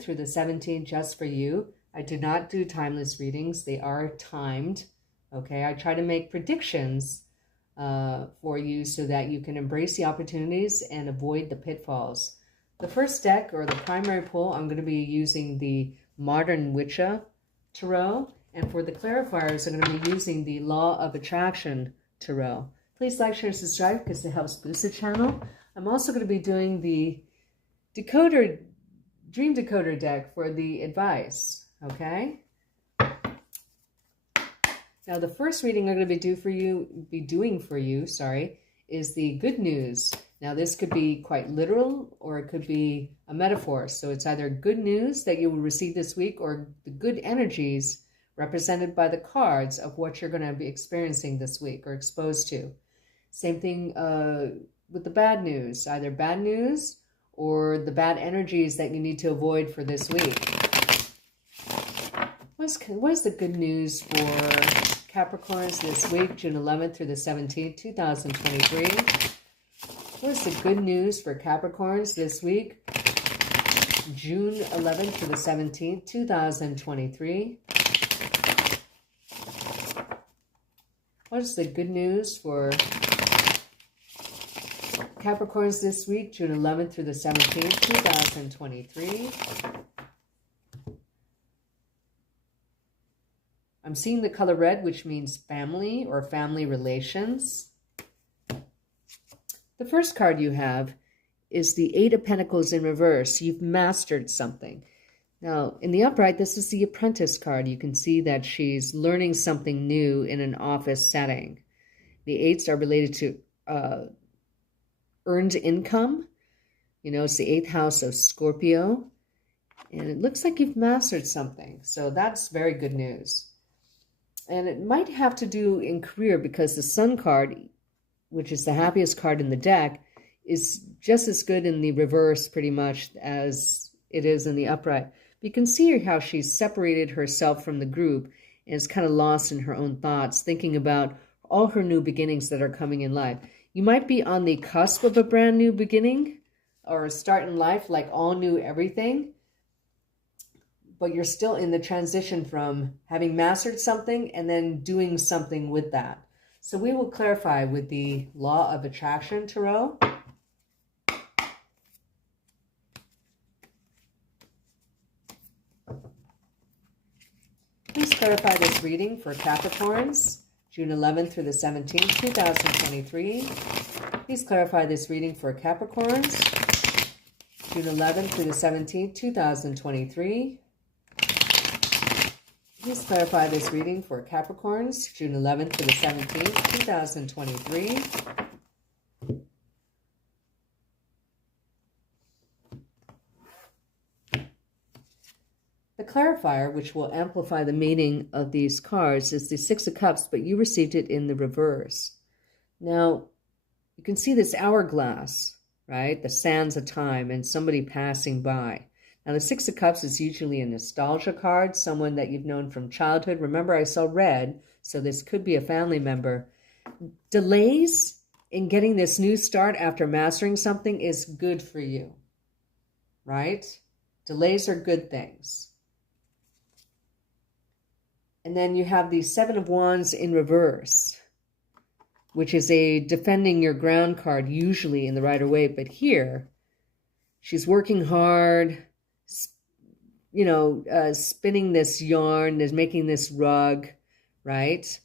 through the 17th just for you. I do not do timeless readings. They are timed. Okay, I try to make predictions for you so that you can embrace the opportunities and avoid the pitfalls. The first deck, or the primary pull, I'm going to be using the Modern Witcher Tarot. And for the clarifiers, I'm going to be using the Law of Attraction Tarot. Please like, share, subscribe because it helps boost the channel. I'm also going to be doing the Dream Decoder deck for the advice. Okay? Now, the first reading I'm going to be doing for you, is the good news. Now, this could be quite literal, or it could be a metaphor. So it's either good news that you will receive this week, or the good energies represented by the cards of what you're going to be experiencing this week or exposed to. Same thing with the bad news, either bad news or the bad energies that you need to avoid for this week. What is the good news for Capricorns this week, June 11th through the 17th, 2023? What is the good news for Capricorns this week, June 11th through the 17th, 2023? What is the good news for Capricorns this week, June 11th through the 17th, 2023? I'm seeing the color red, which means family or family relations. The first card you have is the Eight of Pentacles in reverse. You've mastered something. Now, in the upright, this is the Apprentice card. You can see that she's learning something new in an office setting. The eights are related to earned income. You know, it's the 8th house of Scorpio. And it looks like you've mastered something. So that's very good news. And it might have to do in career, because the Sun card, which is the happiest card in the deck, is just as good in the reverse pretty much as it is in the upright. But you can see how she's separated herself from the group and is kind of lost in her own thoughts, thinking about all her new beginnings that are coming in life. You might be on the cusp of a brand new beginning or a start in life, like all new everything. But you're still in the transition from having mastered something and then doing something with that. So we will clarify with the Law of Attraction Tarot. Please clarify this reading for Capricorns, June 11th through the 17th, 2023. Please clarify this reading for Capricorns, June 11th through the 17th, 2023. Please clarify this reading for Capricorns, June 11th to the 17th, 2023. The clarifier, which will amplify the meaning of these cards, is the Six of Cups, but you received it in the reverse. Now, you can see this hourglass, right? The sands of time and somebody passing by. Now, the Six of Cups is usually a nostalgia card, someone that you've known from childhood. Remember, I saw red, so this could be a family member. Delays in getting this new start after mastering something is good for you, right? Delays are good things. And then you have the Seven of Wands in reverse, which is a defending your ground card, usually in the Rider-Waite. But here, she's working hard, you know, spinning this yarn, is making this rug, right?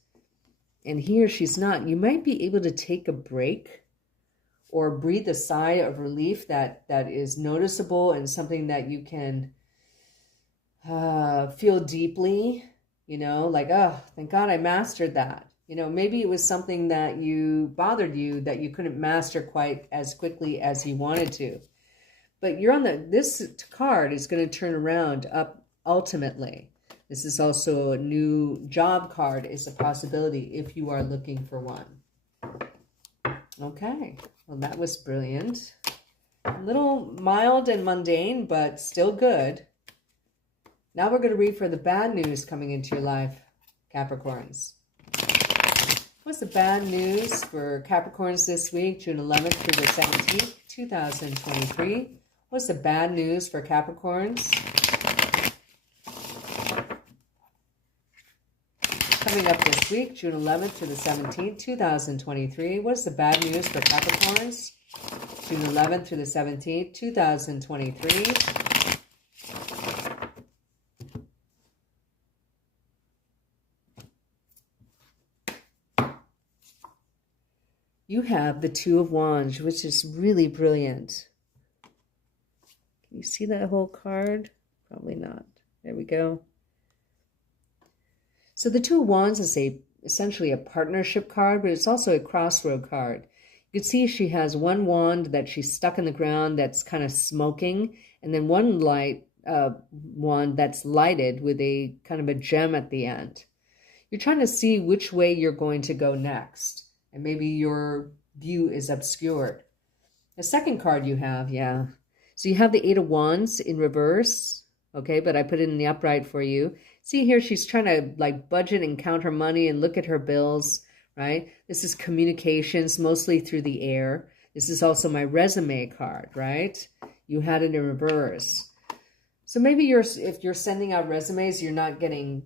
And here she's not. You might be able to take a break or breathe a sigh of relief that is noticeable and something that you can feel deeply, you know, like, oh, thank God I mastered that. You know, maybe it was something that bothered you that you couldn't master quite as quickly as you wanted to. But you're on this card is going to turn around up ultimately. This is also a new job card, is a possibility if you are looking for one. Okay, well, that was brilliant. A little mild and mundane, but still good. Now we're going to read for the bad news coming into your life, Capricorns. What's the bad news for Capricorns this week, June 11th through the 17th, 2023? What's the bad news for Capricorns? Coming up this week, June 11th to the 17th, 2023. What's the bad news for Capricorns? June 11th to the 17th, 2023. You have the Two of Wands, which is really brilliant. Can you see that whole card? Probably not. There we go. So the Two of Wands is essentially a partnership card, but it's also a crossroad card. You can see she has one wand that she's stuck in the ground that's kind of smoking, and then one wand that's lighted with a kind of a gem at the end. You're trying to see which way you're going to go next, and maybe your view is obscured. The second card you have, yeah. So you have the Eight of Wands in reverse, okay, but I put it in the upright for you. See here, she's trying to like budget and count her money and look at her bills, right? This is communications, mostly through the air. This is also my resume card, right? You had it in reverse. So maybe if you're sending out resumes, you're not getting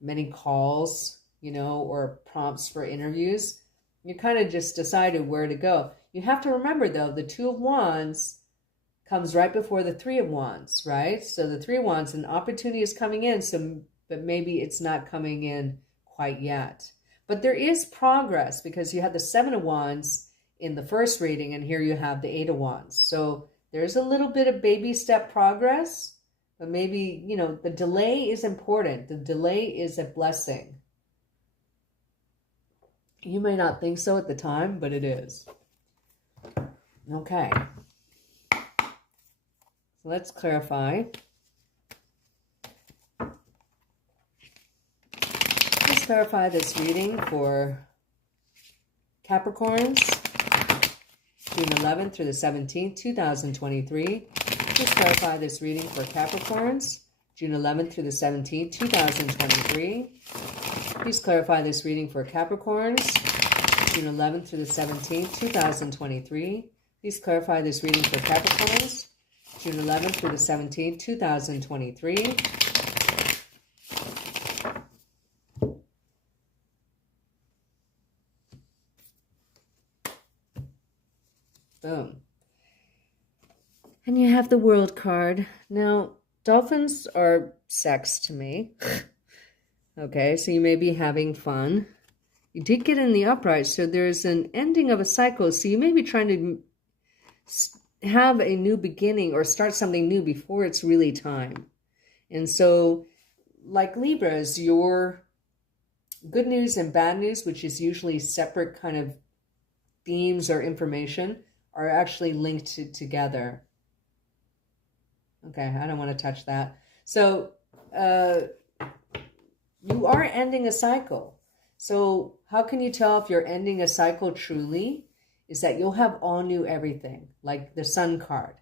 many calls, you know, or prompts for interviews. You kind of just decided where to go. You have to remember, though, the Two of Wands comes right before the Three of Wands, right? So the Three of Wands, an opportunity is coming in, but maybe it's not coming in quite yet. But there is progress because you had the Seven of Wands in the first reading, and here you have the Eight of Wands. So there's a little bit of baby step progress, but maybe, you know, the delay is important. The delay is a blessing. You may not think so at the time, but it is. Okay. So let's clarify. Let's clarify this reading for Capricorns, June 11th through the 17th, 2023. Let's clarify this reading for Capricorns, June 11th through the 17th, 2023. Please clarify this reading for Capricorns, June 11th through the 17th, 2023. Please clarify this reading for Capricorns, June 11th through the 17th, 2023. Boom. And you have the World card. Now, dolphins are sex to me. Okay, so you may be having fun. You did get in the upright, so there's an ending of a cycle. So you may be trying to have a new beginning or start something new before it's really time. And so, like Libras, your good news and bad news, which is usually separate kind of themes or information, are actually linked together. Okay, I don't want to touch that. So, you are ending a cycle. So how can you tell if you're ending a cycle truly? Is that you'll have all new everything, like the Sun card.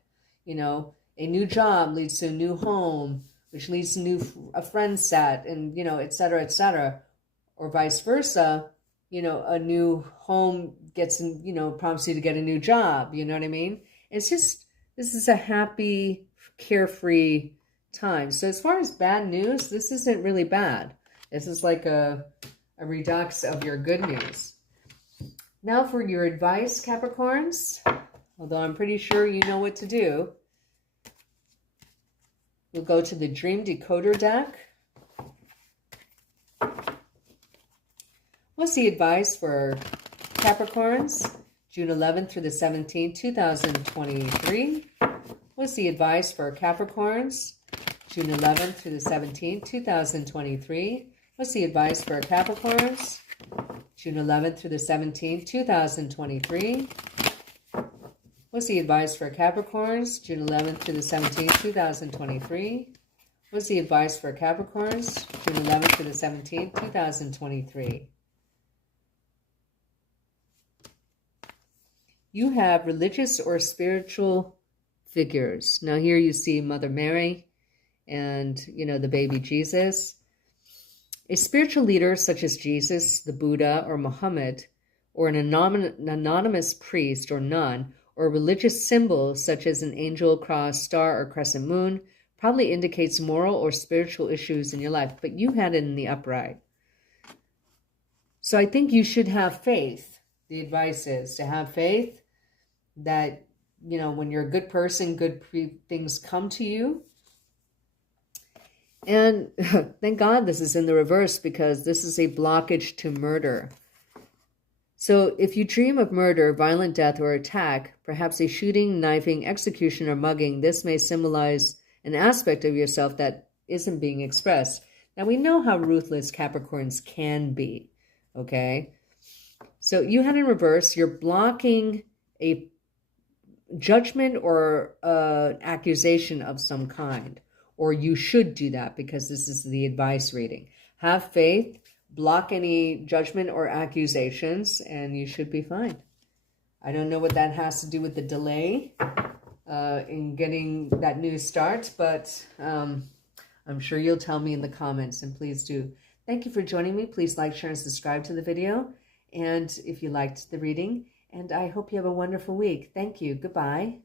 You know, a new job leads to a new home, which leads to a friend set, and, you know, et cetera, et cetera. Or vice versa, you know, a new home gets, you know, prompts you to get a new job. You know what I mean? It's just, this is a happy, carefree time. So as far as bad news, this isn't really bad. This is like a redux of your good news. Now for your advice, Capricorns, although I'm pretty sure you know what to do, we'll go to the Dream Decoder deck. What's the advice for Capricorns, June 11th through the 17th, 2023? What's the advice for Capricorns, June 11th through the 17th, 2023? What's the advice for Capricorns, June 11th through the 17th, 2023? What's the advice for Capricorns, June 11th through the 17th, 2023? What's the advice for Capricorns, June 11th through the 17th, 2023? You have religious or spiritual figures. Now here you see Mother Mary and, you know, the baby Jesus. A spiritual leader such as Jesus, the Buddha, or Muhammad, or an anonymous priest or nun, or religious symbol such as an angel, cross, star, or crescent moon probably indicates moral or spiritual issues in your life, but you had it in the upright. So I think you should have faith. The advice is to have faith that, you know, when you're a good person, good things come to you. And thank God this is in the reverse, because this is a blockage to murder. So if you dream of murder, violent death, or attack, perhaps a shooting, knifing, execution, or mugging, this may symbolize an aspect of yourself that isn't being expressed. Now, we know how ruthless Capricorns can be, okay? So you had in reverse, you're blocking a judgment or accusation of some kind, or you should do that because this is the advice reading. Have faith, block any judgment or accusations, and you should be fine. I don't know what that has to do with the delay in getting that new start, but I'm sure you'll tell me in the comments, and please do. Thank you for joining me. Please like, share, and subscribe to the video, and if you liked the reading, and I hope you have a wonderful week. Thank you. Goodbye.